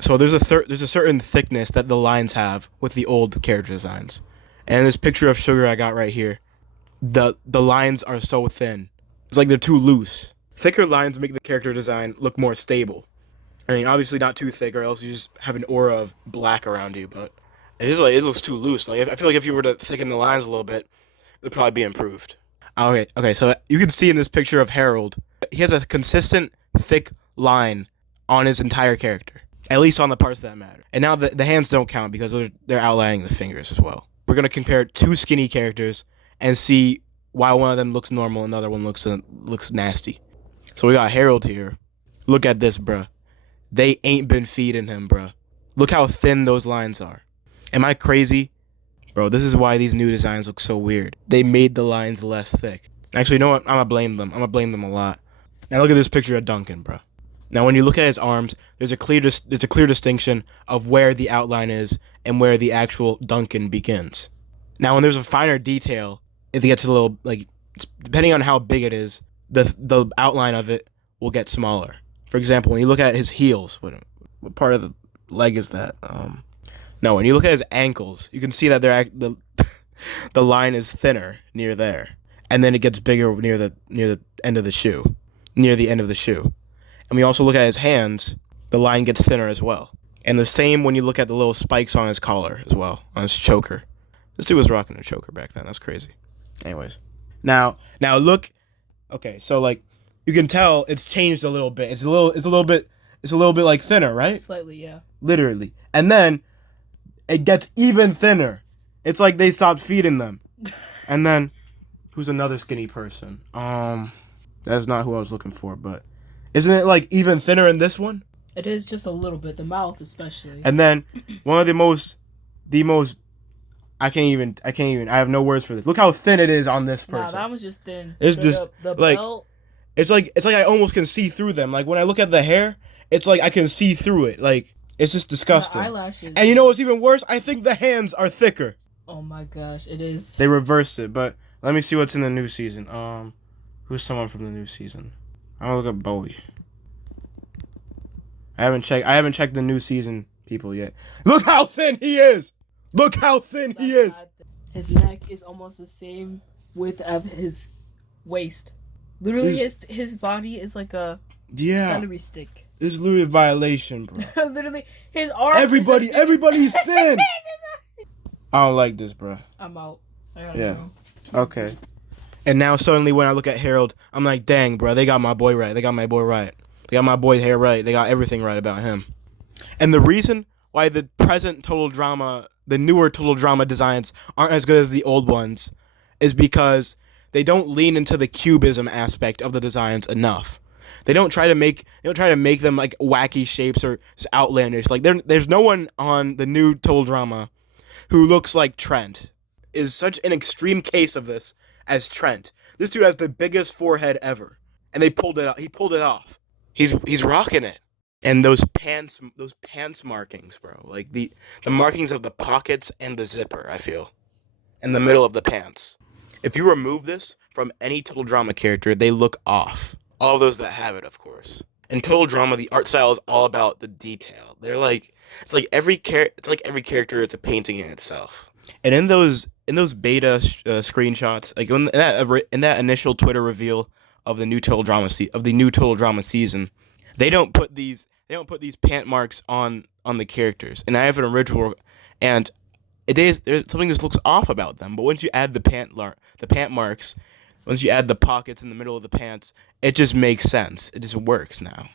So there's a certain thickness that the lines have with the old character designs. And this picture of Sugar I got right here, the lines are so thin. It's like they're too loose. Thicker lines make the character design look more stable. I mean, obviously not too thick, or else you just have an aura of black around you. But it's just like it looks too loose. Like I feel like if you were to thicken the lines a little bit, it'd probably be improved. Okay. So you can see in this picture of Harold, he has a consistent thick line on his entire character, at least on the parts that matter. And now the hands don't count because they're outlining the fingers as well. We're gonna compare two skinny characters and see why one of them looks normal and the other one looks nasty. So we got Harold here. Look at this, bruh. They ain't been feeding him, bruh. Look how thin those lines are. Am I crazy? Bro, this is why these new designs look so weird. They made the lines less thick. Actually, you know what? I'm gonna blame them. I'm gonna blame them a lot. Now look at this picture of Duncan, bro. Now when you look at his arms, there's a clear distinction of where the outline is and where the actual Duncan begins. Now when there's a finer detail, it gets a little like depending on how big it is, the outline of it will get smaller. For example, when you look at his heels, what part of the leg is that? No, when you look at his ankles, you can see that the line is thinner near there, and then it gets bigger near the end of the shoe, near the end of the shoe. And we also look at his hands, the line gets thinner as well. And the same when you look at the little spikes on his collar as well, on his choker. This dude was rocking a choker back then. That's crazy. Anyways, now look. Okay, so like you can tell it's changed a little bit. It's a little bit like thinner, right? Slightly, yeah. Literally, and then it gets even thinner. It's like they stopped feeding them. And then who's another skinny person? That's not who I was looking for, but isn't it like even thinner in this one? It is just a little bit, the mouth especially. And then one of the most I have no words for this. Look how thin it is on this person. Nah, that was just thin. It's just the like belt. it's like I almost can see through them. Like when I look at the hair, it's like I can see through it. Like it's just disgusting. The eyelashes. And you know what's even worse? I think the hands are thicker. Oh my gosh, it is. They reversed it, but let me see what's in the new season. Who's someone from the new season? I'm gonna look at Bowie. I haven't checked the new season people yet. Look how thin he is. Look how thin he is. His neck is almost the same width of his waist. Literally, his body is like a celery stick. It's literally a violation, bro. Literally, his arm. Everybody's thin. I don't like this, bro. I'm out. I gotta go. Okay. And now suddenly when I look at Harold, I'm like, dang, bro, they got my boy right. They got my boy right. They got my boy's hair right. They got everything right about him. And the reason why the present Total Drama, the newer Total Drama designs aren't as good as the old ones is because they don't lean into the cubism aspect of the designs enough. They don't try to make them like wacky shapes or just outlandish. Like there's no one on the new Total Drama who looks like Trent. Is such an extreme case of this as Trent. This dude has the biggest forehead ever, and they pulled it out. He pulled it off. He's rocking it. And those pants markings, bro. Like the markings of the pockets and the zipper, I feel, in the middle of the pants. If you remove this from any Total Drama character, they look off. All those that have it, of course. In Total Drama, the art style is all about the detail. It's like every character is a painting in itself. And in those beta screenshots, like in that initial Twitter reveal of the new Total Drama season, they don't put these pant marks on the characters. And I have an original, and there's something that looks off about them. But once you add the pant marks, once you add the pockets in the middle of the pants, it just makes sense. It just works now.